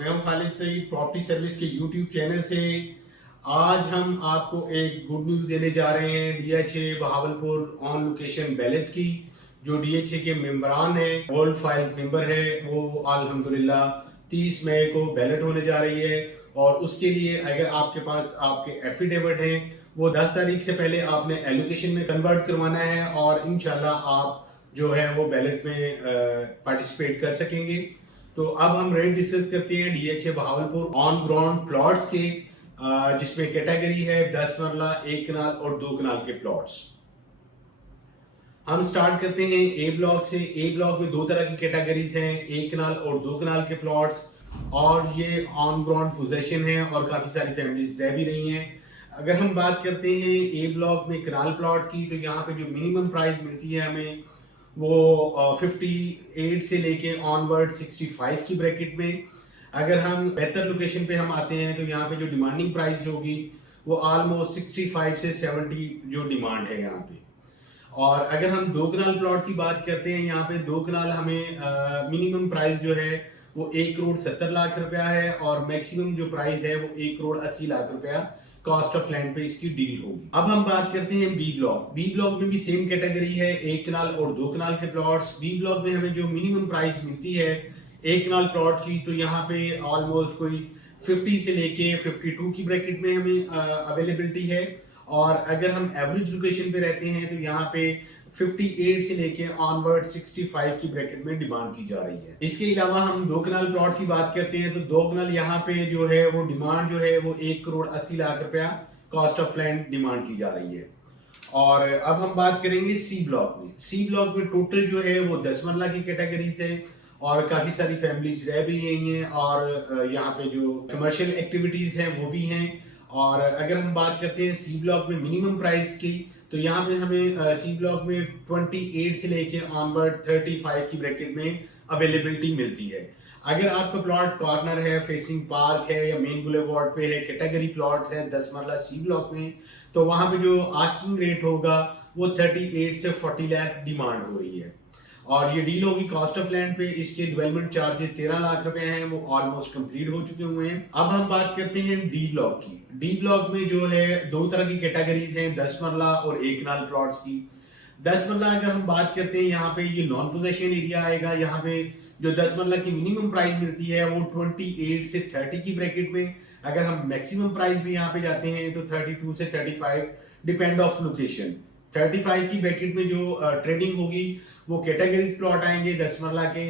मैं हूं Khalid Saeed property service के यूट्यूब चैनल से। आज हम आपको एक गुड न्यूज़ देने जा रहे हैं DHA Bahawalpur on location ballot की। जो डीएचए के मेंबरान हैं, ओल्ड फाइल मेंबर है, वो अल्हम्दुलिल्लाह 30 मई को बैलेट होने जा रही है। और उसके लिए अगर आपके पास आपके एफिडेविट हैं, वो 10 तारीख से पहले आपने एलोकेशन में कन्वर्ट करवाना है और इंशाल्लाह आप जो है वो बैलेट में पार्टिसिपेट कर सकेंगे। तो अब हम रेट डिस्कस करते हैं DHA Bahawalpur on ground plots के, जिसमें कैटेगरी है 10 मरला, 1 कनाल और 2 कनाल के प्लॉट्स। हम स्टार्ट करते हैं ए ब्लॉक से। ए ब्लॉक में दो तरह की कैटेगरीज हैं, 1 कनाल और 2 कनाल के प्लॉट्स। और ये ऑन ग्राउंड पोजेशन है और काफ़ी सारी फैमिलीज रह भी रही हैं। अगर हम बात करते हैं ए ब्लॉक में कनाल प्लॉट की, तो यहाँ पे जो मिनिमम प्राइस मिलती है हमें वो 58 से लेके ऑनवर्ड 65 की ब्रैकेट में। अगर हम बेहतर लोकेशन पे हम आते हैं तो यहाँ पे जो डिमांडिंग प्राइस होगी वो ऑलमोस्ट 65 से 70 जो डिमांड है यहाँ पे। और अगर हम 2 कनाल प्लॉट की बात करते हैं, यहाँ पे 2 कनाल हमें मिनिमम प्राइस जो है वो 1 करोड़ 70 लाख रुपया है और मैक्सिमम जो प्राइस है वो 1 करोड़ 80 लाख रुपया कॉस्ट ऑफ लैंड पे इसकी डील होगी। अब हम बात करते हैं बी ब्लॉक। बी ब्लॉक में भी सेम कैटेगरी है, 1 कनाल और 2 कनाल के प्लॉट्स। बी ब्लॉक में हमें जो मिनिमम प्राइस मिलती है 1 कनाल प्लॉट की, तो यहाँ पे ऑलमोस्ट कोई 50 से लेके 52 की ब्रैकेट में हमें अवेलेबिलिटी है। और अगर हम एवरेज लोकेशन पे रहते हैं तो यहाँ पे 58 से लेके ऑनवर्ड 65 की ब्रैकेट में डिमांड की जा रही है। इसके अलावा हम 2 कनाल प्लॉट की बात करते हैं तो 2 कनाल यहाँ पे जो है वो डिमांड जो है वो 1 करोड़ 80 लाख रुपया कॉस्ट ऑफ लैंड डिमांड की जा रही है। और अब हम बात करेंगे सी ब्लॉक में। सी ब्लॉक में टोटल जो है वो 10 मरला की कैटेगरीज है और काफ़ी सारी फैमिलीज रह भी रही हैं और यहाँ पे जो कमर्शियल एक्टिविटीज़ हैं वो भी हैं। और अगर हम बात करते हैं सी ब्लॉक में मिनिमम प्राइस की, तो यहाँ पे हमें सी ब्लॉक में 28 से लेके ऑनवर्ड 35 की ब्रैकेट में अवेलेबिलिटी मिलती है। अगर आपका प्लॉट कॉर्नर है, फेसिंग पार्क है या मेन बुलेवार्ड पे है, कैटेगरी प्लॉट्स है 10 मरला सी ब्लॉक में, तो वहाँ पे जो आस्किंग रेट होगा वो 38 से 40 लाख डिमांड हो रही है। और ये डील होगी कॉस्ट ऑफ लैंड पे। इसके डेवलपमेंट चार्जेस 13 लाख रुपए हैं, वो ऑलमोस्ट कंप्लीट हो चुके हुए हैं। अब हम बात करते हैं डी ब्लॉक की। डी ब्लॉक में जो है 2 तरह की कैटेगरीज हैं, 10 मरला और 1 कनाल प्लॉट्स की। 10 मरला अगर हम बात करते हैं, यहाँ पे ये नॉन पोजेशन एरिया आएगा। यहाँ पे जो 10 मरला की मिनिमम प्राइस मिलती है वो 28 से 30 की ब्रैकेट में। अगर हम मैक्सिमम प्राइस में यहाँ पे जाते हैं तो 32 से 35 डिपेंड ऑफ लोकेशन। 35 की ब्रैकेट में जो ट्रेडिंग होगी वो कैटेगरीज प्लॉट आएंगे 10 मरला के,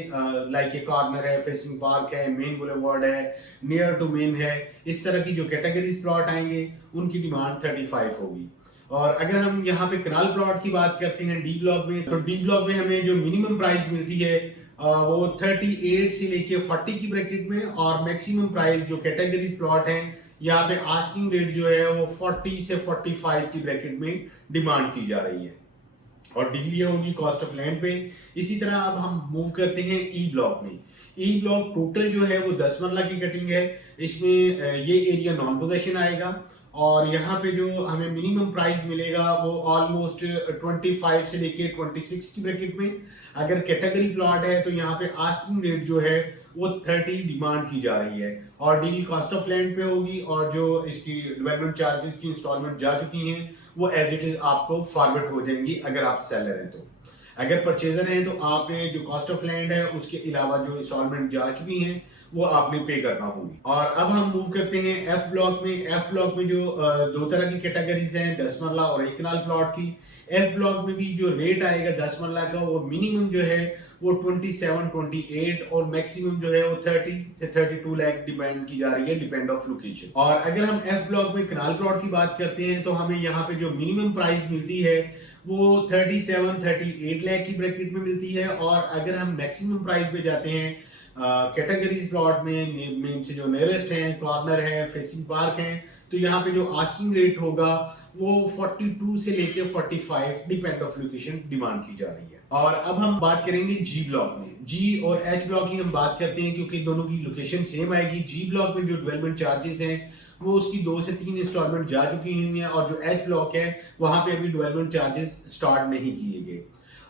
लाइक ए कॉर्नर है, फेसिंग पार्क है, मेन बुलेवार्ड है, नियर टू मेन है। इस तरह की जो कैटेगरीज प्लॉट आएंगे उनकी डिमांड 35 होगी। और अगर हम यहाँ पे कनाल प्लॉट की बात करते हैं डी ब्लॉक में, तो डी ब्लॉक में हमें जो मिनिमम प्राइस मिलती है वो 38 से लेके 40 की ब्रैकेट में और मैक्सिमम प्राइस जो कैटेगरीज प्लॉट हैं यहाँ पे आस्किंग रेट जो है वो 40 से 45 की ब्रैकेट में डिमांड की जा रही है और डील ये होगी कॉस्ट ऑफ लैंड पे। इसी तरह अब हम मूव करते हैं ई ब्लॉक में। ई ब्लॉक टोटल जो है वो 10 मरला की कटिंग है। इसमें ये एरिया नॉन पोजेशन आएगा और यहाँ पे जो हमें मिनिमम प्राइस मिलेगा वो ऑलमोस्ट 25 से लेके 26 की ब्रैकेट में। अगर कैटेगरी प्लॉट है तो यहाँ पे आस्किंग रेट जो है वो 30 डिमांड की जा रही है और डील कॉस्ट ऑफ लैंड पे होगी। और जो इसकी डेवलपमेंट चार्जेस की इंस्टॉलमेंट जा चुकी हैं वो एज इट इज आपको फॉरवर्ड हो जाएंगी अगर आप सेलर हैं तो। अगर परचेजर हैं तो आपने जो कॉस्ट ऑफ लैंड है उसके अलावा जो इंस्टॉलमेंट जा चुकी हैं वो आपने पे करना होगी। और अब हम मूव करते हैं एफ ब्लॉक में। एफ ब्लॉक में जो 2 तरह की कैटेगरीज हैं, 10 मरला और 1 कनाल प्लॉट की। एफ ब्लॉक में भी जो रेट आएगा 10 मरला का वो मिनिमम जो है वो 27-28 और मैक्सिमम जो है वो 30 से 32 लाख डिपेंड की जा रही है, डिपेंड ऑफ लोकेशन। और अगर हम एफ ब्लॉक में कनाल प्लॉट की बात करते हैं तो हमें यहाँ पे जो मिनिमम प्राइस मिलती है वो 37-38 लाख की ब्रैकेट में मिलती है। और अगर हम मैक्सिमम प्राइस पे जाते हैं कैटेगरीज प्लॉट में से जो नियरेस्ट हैं, कॉर्नर है, फेसिंग पार्क है, तो यहाँ पे जो आस्किंग रेट होगा वो 42 से लेके 45 डिपेंड ऑफ लोकेशन डिमांड की जा रही है। और अब हम बात करेंगे जी ब्लॉक में। जी और एच ब्लॉक की हम बात करते हैं क्योंकि दोनों की लोकेशन सेम आएगी। जी ब्लॉक में जो डेवलपमेंट चार्जेस हैं वो उसकी 2 से 3 इंस्टॉलमेंट जा चुकी हुई हैं और जो एच ब्लॉक है वहाँ पे अभी डेवलपमेंट चार्जेस स्टार्ट नहीं किए गए।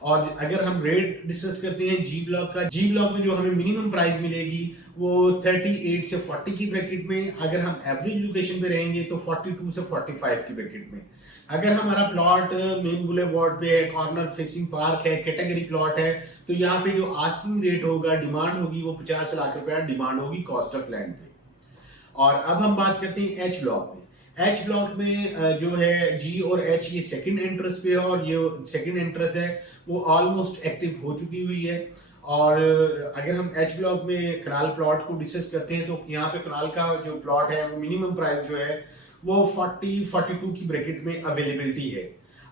और अगर हम रेट डिस्कस करते हैं जी ब्लॉक का, जी ब्लॉक में जो हमें मिनिमम प्राइस मिलेगी वो 38 से 40 की ब्रैकेट में, अगर हम एवरेज लोकेशन पे रहेंगे तो 42 से 45 की ब्रैकेट में। अगर हमारा प्लॉट मेन बुलेवार्ड पे है, कॉर्नर फेसिंग पार्क है, कैटेगरी प्लॉट है, तो यहाँ पे जो आस्किंग रेट होगा, डिमांड होगी वो 50 लाख रुपया डिमांड होगी कॉस्ट ऑफ लैंड पे। और अब हम बात करते हैं एच ब्लॉक में। एच ब्लॉक में जो है जी और एच ये सेकंड एंट्रेंस पे है, और ये सेकंड एंट्रेंस है वो ऑलमोस्ट एक्टिव हो चुकी हुई है। और अगर हम एच ब्लॉक में कनाल प्लॉट को डिस्कस करते हैं तो यहाँ पे कनाल का जो प्लॉट है वो मिनिमम प्राइस जो है वो 40-42 की ब्रैकेट में अवेलेबिलिटी है।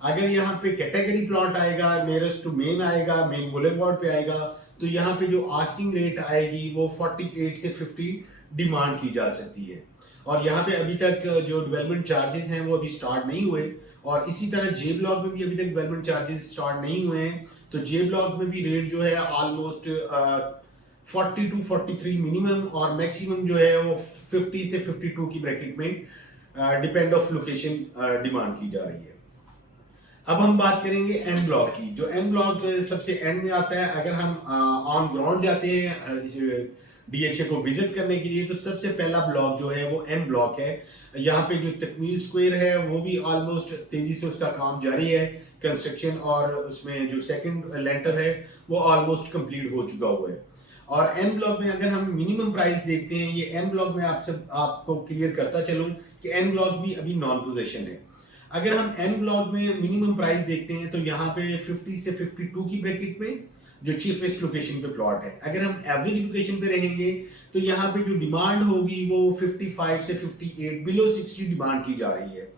अगर यहाँ पे कैटेगरी प्लॉट आएगा, नियरेस्ट टू मेन आएगा, मेन बुलेवार्ड पे आएगा, तो यहाँ पे जो आस्किंग रेट आएगी वो 48 से 50 डिमांड की जा सकती है। और यहाँ पे अभी तक जो डेवलपमेंट चार्जेस हैं वो अभी स्टार्ट नहीं हुए, और इसी तरह जे ब्लॉक में भी अभी तक डेवलपमेंट चार्जेस स्टार्ट नहीं हुए हैं। तो जे ब्लॉक में भी रेट जो है ऑलमोस्ट 40 to 43 मिनिमम, और मैक्सिमम जो है वो 50 से 52 की ब्रैकेट में डिपेंड ऑफ लोकेशन डिमांड की जा रही है। अब हम बात करेंगे एन ब्लॉक की। जो एन ब्लॉक सबसे एंड में आता है। अगर हम ऑन ग्राउंड जाते हैं डीएचए को विजिट करने के लिए, तो सबसे पहला ब्लॉक जो है वो एन ब्लॉक है। यहाँ पे जो तकमील स्क्वायर है वो भी ऑलमोस्ट तेजी से उसका काम जारी है कंस्ट्रक्शन, और उसमें जो सेकंड लेंटर है वो ऑलमोस्ट कंप्लीट हो चुका हुआ है। और एन ब्लॉक में अगर हम मिनिमम प्राइस देखते हैं, ये एन ब्लॉक में आपको क्लियर करता चलूं कि एन ब्लॉक भी अभी नॉन पोजीशन है। अगर हम एन ब्लॉक में मिनिमम प्राइस देखते हैं तो यहाँ पे 50 से 52 की ब्रैकेट में जो चीपेस्ट लोकेशन पे प्लॉट है। अगर हम एवरेज लोकेशन पे रहेंगे तो यहाँ पे जो डिमांड होगी वो 55 से 58, बिलो 60 डिमांड की जा रही है।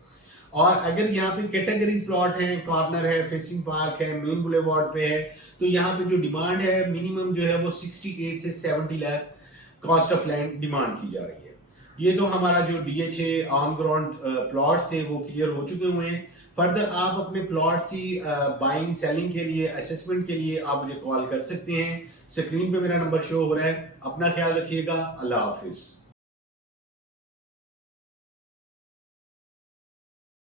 और अगर यहाँ पे कैटेगरीज प्लॉट हैं, कॉर्नर है, फेसिंग पार्क है, मेन बुलेवार्ड पे है, तो यहाँ पे जो डिमांड है मिनिमम जो है वो 68 से 70 lakh cost of land demand की जा रही है। ये तो हमारा जो डीएचए ऑन ग्राउंड प्लॉट्स थे वो क्लियर हो चुके हुए हैं। फर्दर आप अपने प्लॉट्स की बाइंग सेलिंग के लिए, असेसमेंट के लिए आप मुझे कॉल कर सकते हैं। स्क्रीन पे मेरा नंबर शो हो रहा है। अपना ख्याल रखिएगा। अल्लाह हाफिज।